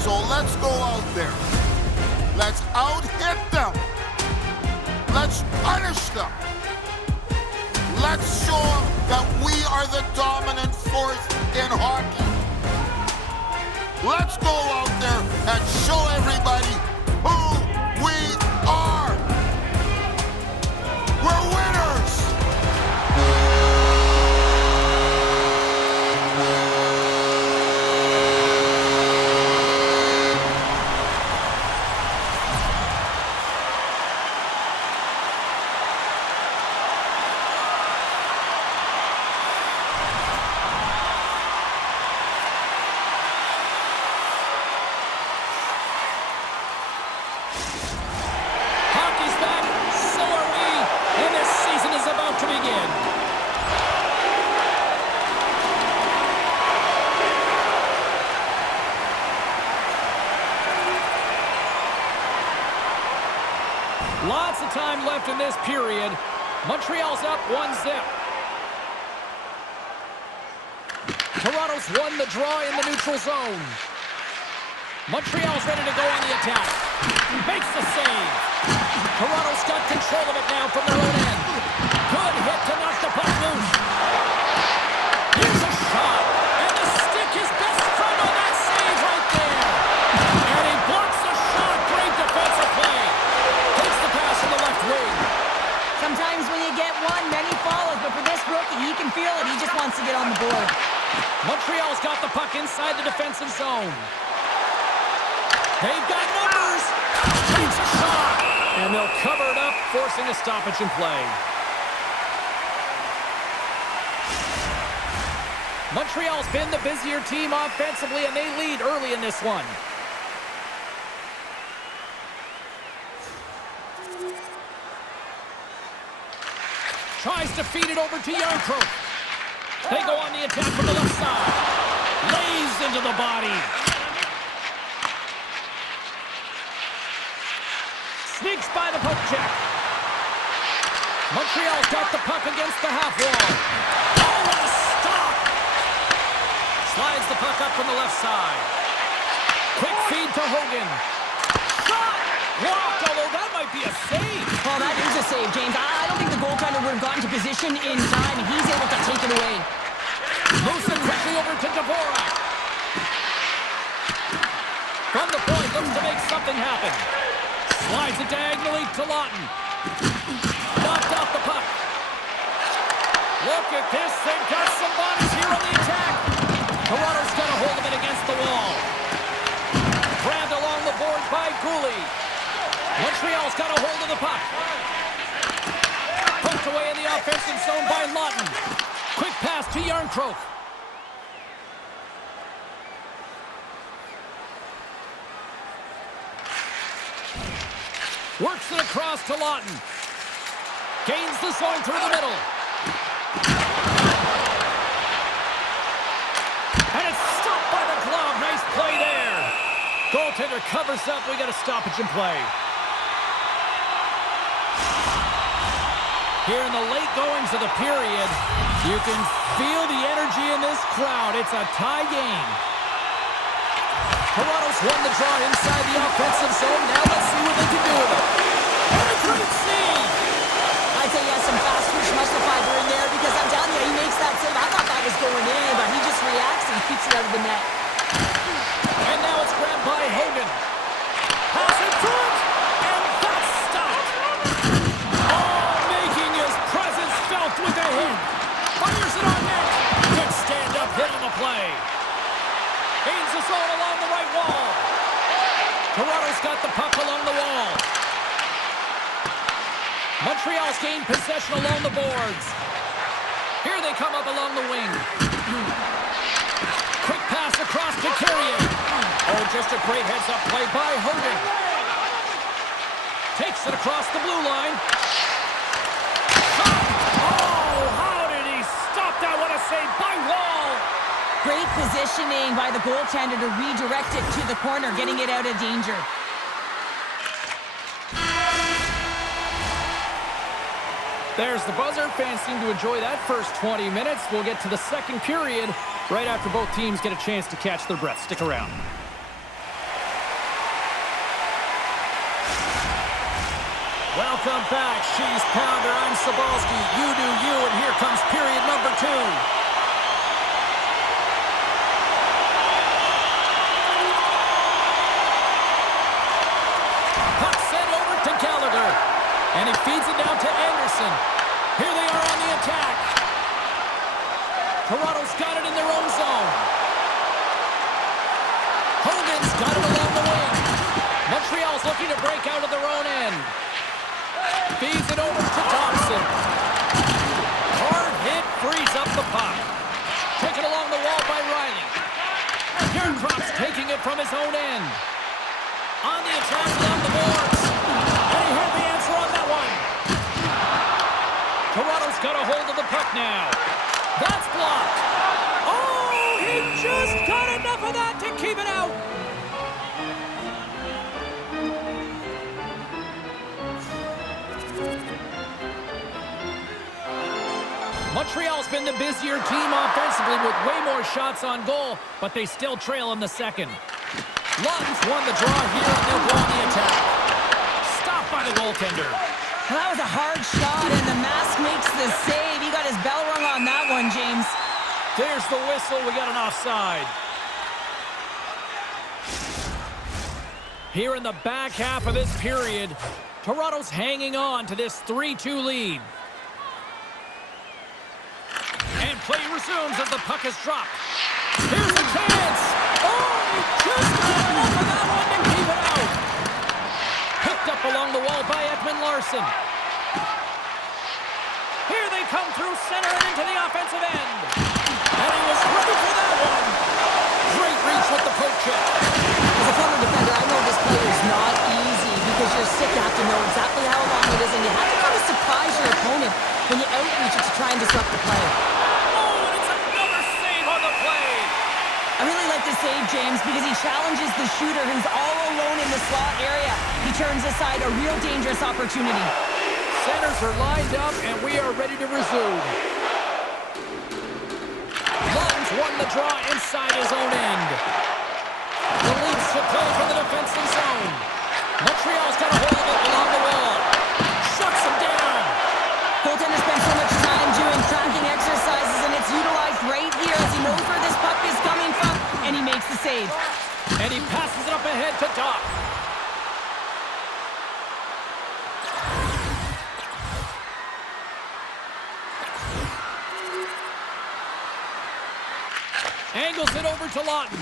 So let's go out there. Let's out-hit them. Let's punish them. Let's show them that we are the dominant force in hockey. Let's go out there and show everybody who we are. We're winners. Lots of time left in this period. Montreal's up 1-0. Toronto's won the draw in the neutral zone. Montreal's ready to go on the attack. Makes the save. Toronto's got control of it now from their own end. Good hit to knock the puck loose. Here's a shot. And the stick is best friend on that save right there. And he blocks the shot. Great defensive play. Takes the pass from the left wing. Sometimes when you get one, many follows. But for this rookie, he can feel it. He just wants to get on the board. Montreal's got the puck inside the defensive zone. They've got numbers. Takes a shot. And they'll cover it up, forcing a stoppage in play. Montreal's been the busier team offensively, and they lead early in this one. Tries to feed it over to Yarncroke. They go on the attack from the left side. Lays into the body. Sneaks by the poke check. Montreal's got the puck against the half wall. Oh, what a stop! Slides the puck up from the left side. Quick feed to Hogan. Shot! Blocked, although that might be a save. Oh, that is a save, James. I don't think the goaltender would have gotten to position in time, and he's able to take it away. Moves it quickly over to Dvorak. From the point, looks to make something happen. Slides it diagonally to Lawton. Knocked off the puck. Look at this. They've got some bodies here on the attack. Toronto's got a hold of it against the wall. Grabbed along the boards by Gooley. Montreal's got a hold of the puck. Poked away in the offensive zone by Lawton. Quick pass to Yarncroke. Works it across to Lawton. Gains the zone through the middle. And it's stopped by the glove. Nice play there. Goaltender covers up. We got a stoppage in play. Here in the late goings of the period, you can feel the energy in this crowd. It's a tie game. Toronto's won the draw inside the offensive zone. Now let's see what they can do with it. And a great save! I'd say he has some fast twitch muscle fiber in there, because I'm telling you, he makes that save. I thought that was going in, but he just reacts and keeps it out of the net. And now it's grabbed by Hogan. Pass in front! And that's stopped! Oh, making his presence felt with a hit. Fires it on net. Good stand-up hit on the play. Gains the zone along the right wall. Toronto's got the puck along the wall. Montreal's gained possession along the boards. Here they come up along the wing. Quick pass across to Carrier. Oh, just a great heads-up play by Hogan. Takes it across the blue line. Oh, how did he stop that? What a save by Wall. Great positioning by the goaltender to redirect it to the corner, getting it out of danger. There's the buzzer. Fans seem to enjoy that first 20 minutes. We'll get to the second period right after both teams get a chance to catch their breath. Stick around. Welcome back. She's Pounder. I'm Sabalski. You do you, and here comes period number 2. Puck sent over to Gallagher. And he feeds it down to Anderson. Here they are on the attack. Toronto's got it in their own zone. Hogan's got it along the wing. Montreal's looking to break out of their own end. Feeds it over to Thompson. Hard hit, frees up the puck. Taken along the wall by Riley. Yarncroft's taking it from his own end. On the attack along the boards. And he had the answer on that one. Toronto's got a hold of the puck now. That's blocked. Oh, he just got enough of that to keep it out. Montreal's been the busier team offensively with way more shots on goal, but they still trail in the second. Lutton's won the draw here, and they'll go on the attack. Stopped by the goaltender. Well, that was a hard shot, and the mask makes the save. He got his bell rung on that one, James. There's the whistle. We got an offside. Here in the back half of this period, Toronto's hanging on to this 3-2 lead. And play resumes as the puck is dropped. Here's a chance. Oh, he just got enough of that one to keep it out. Picked up along the wall by Ekman Larsson. Here they come through center and into the offensive end. And he was ready for that one. Great reach with the poke check. As a former defender, I know this play is not easy because you're sick. You have to know exactly how long it is, and you have to kind of surprise your opponent when you outreach it to try and disrupt the play. I really like the save, James, because he challenges the shooter who's all alone in the slot area. He turns aside a real dangerous opportunity. Centers are lined up, and we are ready to resume. Lutton's won the draw inside his own end. The Leafs should play from the defensive zone. Montreal's got a hold of it along the wall. Shuts him down. Goaltender spends so much time doing tracking exercises, and it's utilized right here as he knows where this puck is coming from, and he makes the save. And he passes it up ahead to Doc. Angles it over to Lawton.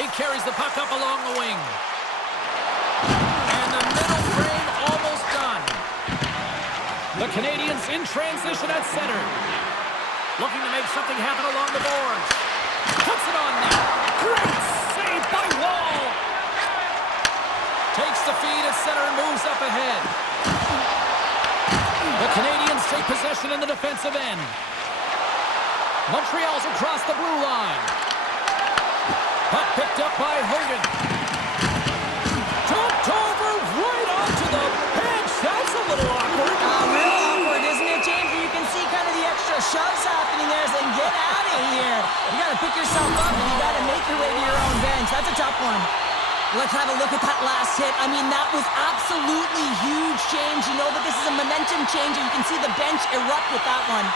He carries the puck up along the wing. And the middle frame almost done. The Canadians in transition at center. Looking to make something happen along the boards. Puts it on net. Great save by Wall. Takes the feed at center and moves up ahead. The Canadians take possession in the defensive end. Montreal's across the blue line. Puck picked up by Hogan. Topped over right onto the bench. That's a little awkward. Real awkward, isn't it, James? You can see kind of the extra shoves happening there, saying, get out of here. You got to pick yourself up, and you got to make your way to your own bench. That's a tough one. Let's have a look at that last hit. I mean, that was absolutely huge change. You know that this is a momentum change, and you can see the bench erupt with that one.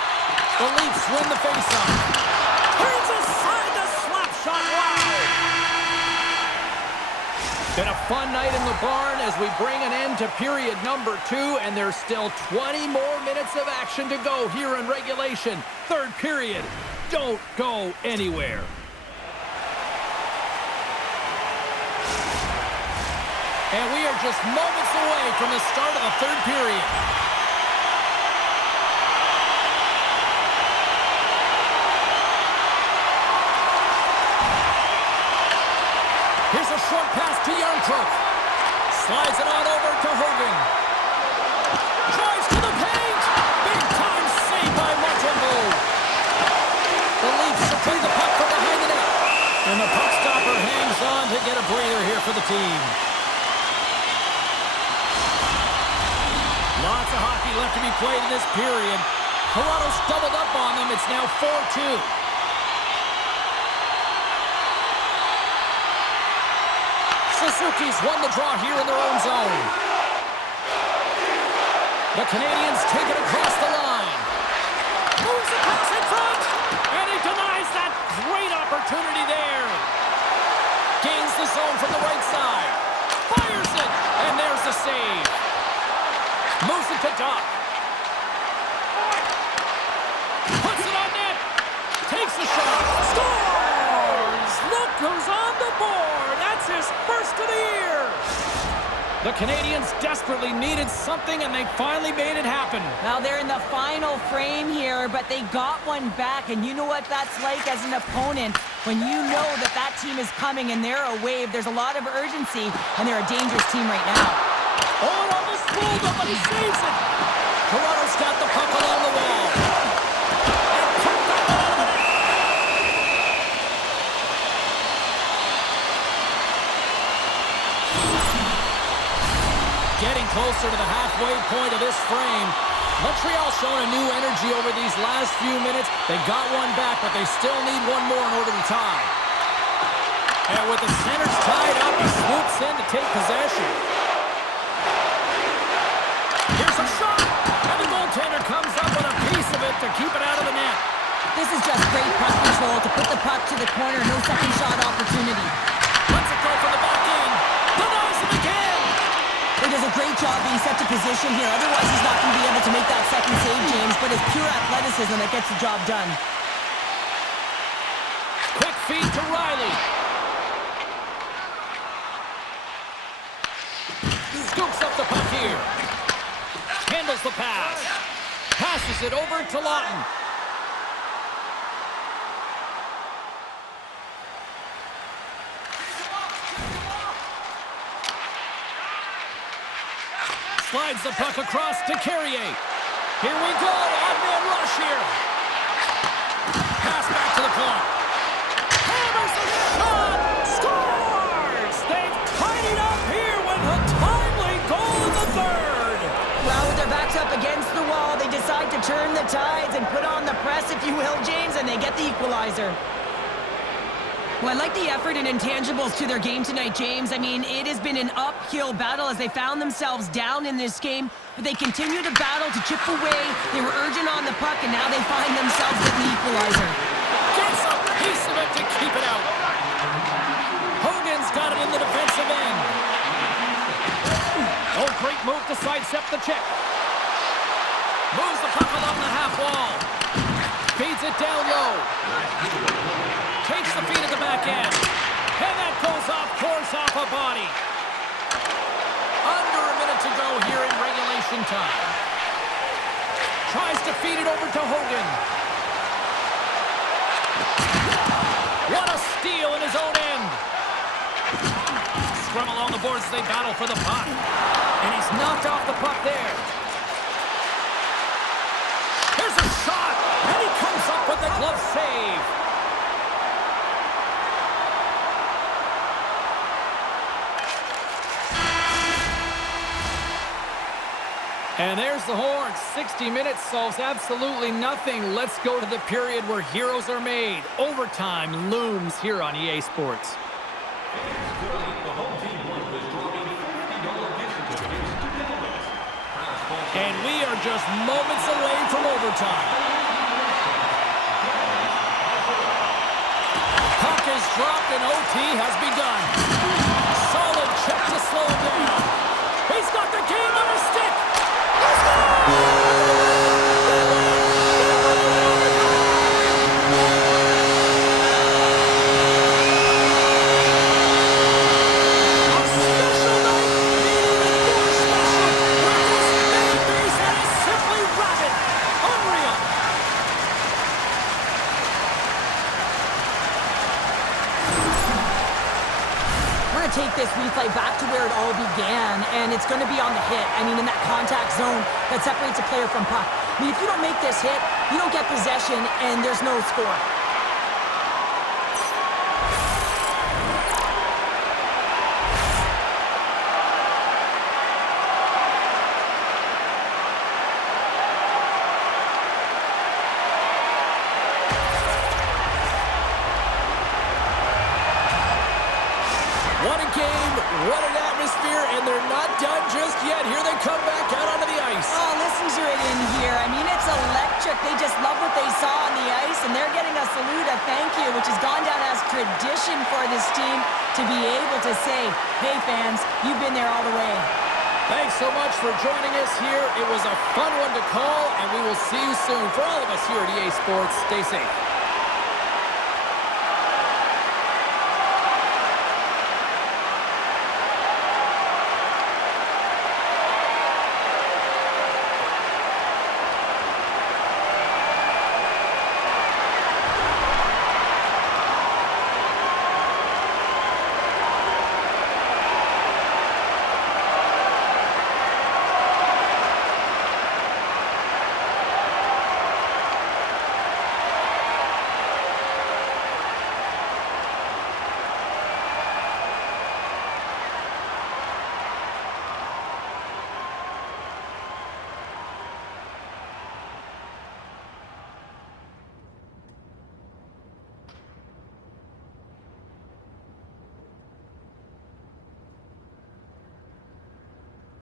The Leafs win the faceoff. Turns aside the slap shot. Wow! Been a fun night in the barn as we bring an end to period number 2, and there's still 20 more minutes of action to go here in regulation. Third period. Don't go anywhere. And we are just moments away from the start of the third period. Here's a short pass to Yarncroft. Slides it on over to Hogan. Drives to the paint. Big time save by Montembeau. The Leafs should play the puck from behind the net. And the puck stopper hangs on to get a breather here for the team. Lots of hockey left to be played in this period. Toronto's doubled up on them. It's now 4-2. Suzuki's won the draw here in their own zone. The Canadians take it across the line. Moves the pass in front. And he denies that great opportunity there. Gains the zone from the right side. Fires it. And there's the save. Moves it to Doc. Puts it on net. Takes the shot. Scores! Look who's on the board. That's his first of the year. The Canadians desperately needed something, and they finally made it happen. Now they're in the final frame here, but they got one back, and you know what that's like as an opponent when you know that that team is coming and they're a wave. There's a lot of urgency, and they're a dangerous team right now. Oh, it almost rolled up, but he saves it. Toronto's got the puck along the wall. And kicked up out of the net. Getting closer to the halfway point of this frame. Montreal showing a new energy over these last few minutes. They got one back, but they still need one more in order to tie. And with the centers tied up, he swoops in to take possession. Here's a shot, and the goaltender comes up with a piece of it to keep it out of the net. This is just great puck control to put the puck to the corner. No second shot opportunity. Lets it go from the back end. Denies him again. He does a great job being set to position here. Otherwise, he's not going to be able to make that second save, James. But it's pure athleticism that gets the job done. Quick feed to Riley. Scoops up the puck here. Handles the pass. Passes it over to Lawton. Slides the puck across to Carrier. Here we go. Odd-man rush here. Pass back to the point. Hammers the shot. Scores! They've tied it up here with a timely goal in the third. Well, with their backs up against the wall, they decide to turn the tides and put on the press, if you will, James, and they get the equalizer. Well, I like the effort and intangibles to their game tonight, James. I mean, it has been an uphill battle as they found themselves down in this game, but they continue to battle to chip away. They were urgent on the puck, and now they find themselves getting the equalizer. Gets a piece of it to keep it out. Hogan's got it in the defensive end. Oh, great move to sidestep the check. Moves the puck along the half wall. Feeds it down low. Takes the feed at the back end. And that goes off course off a body. Under a minute to go here in regulation time. Tries to feed it over to Hogan. What a steal in his own end. Scrum along the boards as they battle for the puck. And he's knocked off the puck there. Here's a shot. And he comes up with the glove save. And there's the horn. 60 minutes solves absolutely nothing. Let's go to the period where heroes are made. Overtime looms here on EA Sports. And we are just moments away from overtime. Puck is dropped and OT has begun. Solid check to slow him down. He's got the game on his stick. Take this replay back to where it all began, and it's going to be on the hit. I mean, in that contact zone that separates a player from puck. I mean, if you don't make this hit, you don't get possession, and there's no score. What a game, what an atmosphere, and they're not done just yet. Here they come back out onto the ice. Oh, listen to it in here. I mean, it's electric. They just love what they saw on the ice, and they're getting a salute, a thank you, which has gone down as tradition for this team to be able to say, hey, fans, you've been there all the way. Thanks so much for joining us here. It was a fun one to call, and we will see you soon. For all of us here at EA Sports, stay safe.